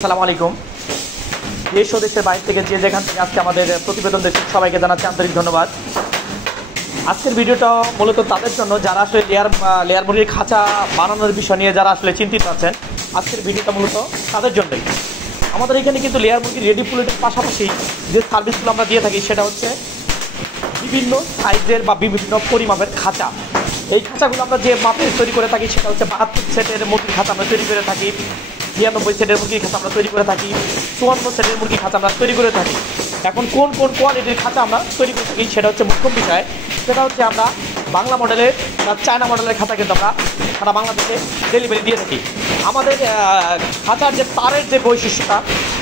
আসসালামু আলাইকুম। দেশ ও দেশের বাইরে থেকে যে যেখান থেকে আজকে আমাদের প্রতিবেদন দেখছেন সবাইকে জানাচ্ছি আন্তরিক ধন্যবাদ। আজকের ভিডিওটা মূলত তাদের জন্য যারা আসলে লেয়ার মুরগির খাঁচা বানানোর বিষয় নিয়ে যারা আসলে চিন্তিত আছেন। আজকের ভিডিওটা মূলত তাদের জন্যই। আমাদের এখানে কিন্তু লেয়ার মুরগির রেডি পুলেটের পাশাপাশি যে সার্ভিসগুলো আমরা দিয়ে থাকি সেটা হচ্ছে বিভিন্ন সাইজের বা বিভিন্ন পরিমাপের খাঁচা। এই খাঁচাগুলো আমরা যে মাপে তৈরি করে থাকি সেটা হচ্ছে 72 সেটের মুরগির খাঁচা আমরা তৈরি করে থাকি, 96 সেটের মুরগির খাঁচা আমরা তৈরি করে থাকি, 54 সেটের মুরগির খাঁচা আমরা তৈরি করে থাকি। এখন কোন কোন কোয়ালিটির খাঁচা আমরা তৈরি করে থাকি সেটা হচ্ছে মুখ্য বিষয়। সেটা হচ্ছে আমরা বাংলা মডেলের বা চায়না মডেলের খাঁচা কিন্তু আমরা সারা বাংলাদেশে ডেলিভারি দিয়ে থাকি। আমাদের খাঁচার যে তারের যে বৈশিষ্ট্যটা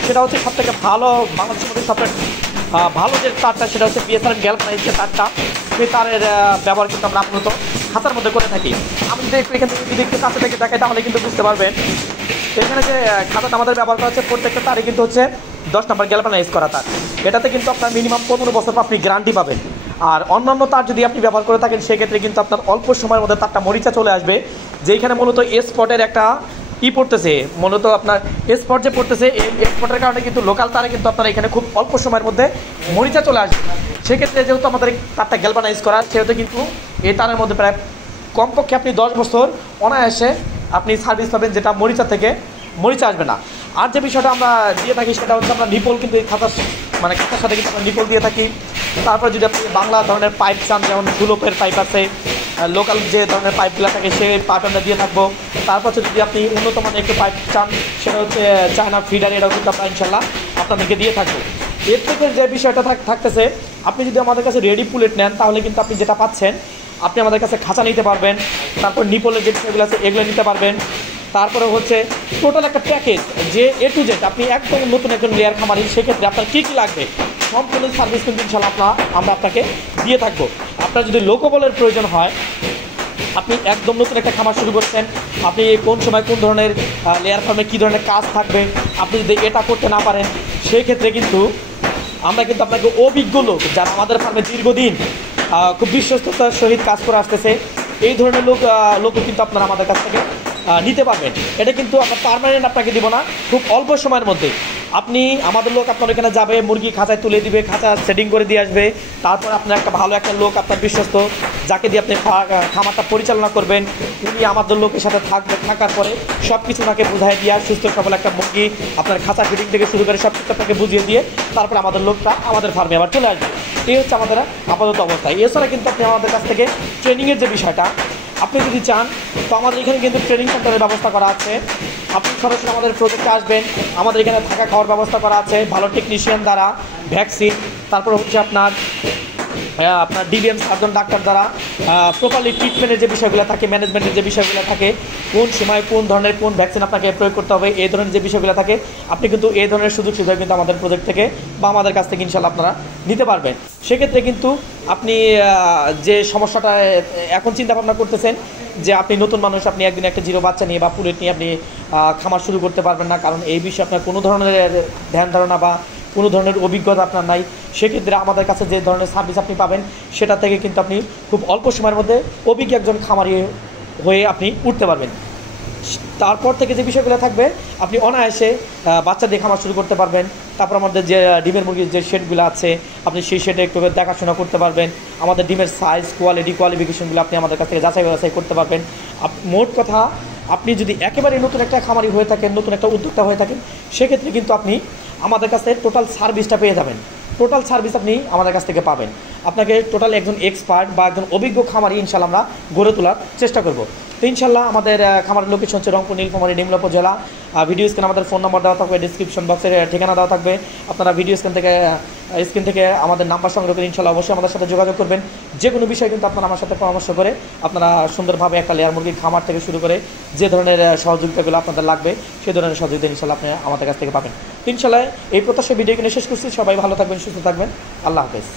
সেটা হচ্ছে সবথেকে ভালো, বাংলাদেশের মধ্যে সবথেকে ভালো যে তারটা সেটা হচ্ছে বিএসআরএম গ্যালভানাইজ যে তারটা, সেই তারের ব্যবহার কিন্তু আমরা আপাতত খাঁচার মধ্যে করে থাকি। আমি যদি এখান থেকে যদি একটু কাছে থেকে দেখাই তাহলে কিন্তু বুঝতে পারবেন এখানে যে খাতাটা আমাদের ব্যবহার করা হচ্ছে প্রত্যেকটা তারে কিন্তু হচ্ছে 10 নম্বর গ্যালভানাইজ করা তার। এটাতে কিন্তু আপনার মিনিমাম 15 বছর আপনি গ্যারান্টি পাবেন। আর অন্যান্য তার যদি আপনি ব্যবহার করে থাকেন সেক্ষেত্রে কিন্তু আপনার অল্প সময়ের মধ্যে তারটা মরিচা চলে আসবে। যেখানে মূলত স্পটের একটা পড়তেছে, মূলত আপনার স্পট যে পড়তেছে এই স্পটের কারণে কিন্তু লোকাল তারে কিন্তু আপনার এখানে খুব অল্প সময়ের মধ্যে মরিচা চলে আসবে। সেক্ষেত্রে যেহেতু আমাদের তারটা গ্যালভানাইজ করা সেহেতু কিন্তু এই তারের মধ্যে প্রায় কমপক্ষে আপনি 10 বছর অনায়াসে আপনি সার্ভিস পাবেন, যেটা মরিচা থেকে মরিচা আসবে না। আর যে বিষয়টা আমরা দিয়ে থাকি সেটা হচ্ছে আমরা নিপল কিন্তু এই খাতার খাতার সাথে কিন্তু আমরা নিপল দিয়ে থাকি। তারপর যদি আপনি বাংলা ধরনের পাইপ চান, যেমন দুলোকের পাইপ আছে, লোকাল যে ধরনের পাইপগুলো থাকে সেই পাইপ আমরা দিয়ে থাকবো। তারপর যদি আপনি উন্নত মানের একটু পাইপ চান সেটা হচ্ছে চায়না ফিডার, এটাও কিন্তু আমরা ইনশাল্লাহ আপনাদেরকে দিয়ে থাকবো। এর থেকে যে বিষয়টা থাকতেছে, আপনি যদি আমাদের কাছে রেডি পুলেট নেন তাহলে কিন্তু আপনি যেটা পাচ্ছেন, আপনি আমাদের কাছে খাঁচা নিতে পারবেন, তারপর নিপলের যে বিষয়গুলো আছে এগুলো নিতে পারবেন। তারপরে হচ্ছে টোটাল একটা প্যাকেজ, যে A to Z আপনি একদম নতুন একজন লেয়ার খামারি, সেক্ষেত্রে আপনার কী কী লাগবে সম্পূর্ণ সার্ভিস কিন্তু ইনশাল্লাহ আমরা আপনাকে দিয়ে থাকবো। আপনার যদি লোকবলের প্রয়োজন হয়, আপনি একদম নতুন একটা খামার শুরু করছেন, আপনি কোন সময় কোন ধরনের লেয়ার ফার্মে কী ধরনের কাজ থাকবে, আপনি যদি এটা করতে না পারেন সেই ক্ষেত্রে কিন্তু আমরা কিন্তু আপনাকে অভিজ্ঞ লোক যারা আমাদের ফার্মে দীর্ঘদিন খুব বিশ্বস্ততার সহিত কাজ করে আসতেছে, এই ধরনের লোকও কিন্তু আপনারা আমাদের কাছ থেকে নিতে পারবেন। এটা কিন্তু আমরা পার্মানেন্ট আপনাকে দিব না, খুব অল্প সময়ের মধ্যে আপনি আমাদের লোক আপনার এখানে যাবে, মুরগি খাঁচায় তুলে দিবে, খাঁচা সেটিং করে দিয়ে আসবে। তারপর আপনার একটা ভালো একটা লোক আপনার বিশ্বস্ত যাকে দিয়ে আপনি খামারটা পরিচালনা করবেন, উনি আমাদের লোকের সাথে থাকার পরে সব কিছু ওনাকে বুঝাই দিয়ে সুস্থ সবল একটা মুরগি আপনার খাঁচা ফিটিং থেকে শুরু করে সব কিছু আপনাকে বুঝিয়ে দিয়ে তারপর আমাদের লোকটা আমাদের ফার্মে আবার চলে আসবে। এই হচ্ছে আমাদের আপাতত অবস্থা। এছাড়া কিন্তু আপনি আমাদের কাছ থেকে ট্রেনিংয়ের যে বিষয়টা আপনি যদি চান, তো আমাদের এখানে কিন্তু ট্রেনিং সেন্টারের ব্যবস্থা করা আছে। আপনি সরাসরি আমাদের প্রজেক্টে আসবেন, আমাদের এখানে থাকা খাওয়ার ব্যবস্থা করা আছে ভালো টেকনিশিয়ান দ্বারা, ভ্যাকসিন, তারপর হচ্ছে আপনার ডিবিএম সার্জন ডাক্তার দ্বারা প্রপারলি ট্রিটমেন্টের যে বিষয়গুলো থাকে, ম্যানেজমেন্টের যে বিষয়গুলো থাকে, কোন সময় কোন ধরনের কোন ভ্যাকসিন আপনাকে প্রয়োগ করতে হবে, এই ধরনের যে বিষয়গুলো থাকে আপনি কিন্তু এই ধরনের সুযোগ সুবিধা কিন্তু আমাদের প্রজেক্ট থেকে বা আমাদের কাছ থেকে ইনশাল্লাহ আপনারা নিতে পারবেন। সেক্ষেত্রে কিন্তু আপনি যে সমস্যাটা এখন চিন্তা ভাবনা করতেছেন যে আপনি নতুন মানুষ, আপনি একদিন একটা জিরো বাচ্চা নিয়ে বা পুলেট নিয়ে আপনি খামার শুরু করতে পারবেন না, কারণ এই বিষয়ে আপনার কোনো ধরনের ধ্যান ধারণা বা কোনো ধরনের অভিজ্ঞতা আপনার নাই, সেক্ষেত্রে আমাদের কাছে যে ধরনের সার্ভিস আপনি পাবেন সেটা থেকে কিন্তু আপনি খুব অল্প সময়ের মধ্যে অভিজ্ঞ একজন খামারি হয়ে আপনি উঠতে পারবেন। তারপর থেকে যে বিষয়গুলো থাকবে আপনি অনায়াসে বাচ্চা দিয়ে খামার শুরু করতে পারবেন। তারপর আমাদের যে ডিমের মুরগির যে শেডগুলো আছে আপনি সেই শেডে একটু দেখাশোনা করতে পারবেন। আমাদের ডিমের সাইজ, কোয়ালিটি, কোয়ালিফিকেশনগুলো আপনি আমাদের কাছ থেকে যাচাই করতে পারবেন। মোট কথা, আপনি যদি একেবারে নতুন একটা খামারি হয়ে থাকেন, নতুন একটা উদ্যোক্তা হয়ে থাকেন, সেক্ষেত্রে কিন্তু আপনি আমাদের কাছে টোটাল সার্ভিসটা পেয়ে যাবেন। টোটাল সার্ভিস আপনি আমাদের কাছ থেকে পাবেন। আপনাকে টোটাল একজন এক্সপার্ট বা একজন অভিজ্ঞ খামারি ইনশাল্লাহ আমরা গড়ে তোলার চেষ্টা করব। তো ইনশাল্লাহ আমাদের খামারের লোকেশন হচ্ছে রংপুর, নীলফামারী, ডিমলা উপজেলা। ভিডিও স্ক্রিনে আমাদের ফোন নাম্বার দেওয়া থাকবে, ডিসক্রিপশন বক্সের ঠিকানা দেওয়া থাকবে। আপনারা ভিডিও স্ক্রিন থেকে আমাদের নাম্বার সংগ্রহ করে ইনশাল্লাহ অবশ্যই আমাদের সাথে যোগাযোগ করবেন। যে কোনো বিষয় কিন্তু আপনারা আমার সাথে পরামর্শ করে আপনারা সুন্দরভাবে একটা লেয়ার মুরগির খামার থেকে শুরু করে যে ধরনের সহযোগিতাগুলো আপনাদের লাগবে সেই ধরনের সহযোগিতা ইনশাল্লাহ আপনি আমাদের কাছ থেকে পাবেন। ইনশাল্লাহ এই প্রত্যাশা ভিডিও কিনে শেষ করছি। সবাই ভালো থাকবেন, সুস্থ থাকবেন। আল্লাহ হাফেজ।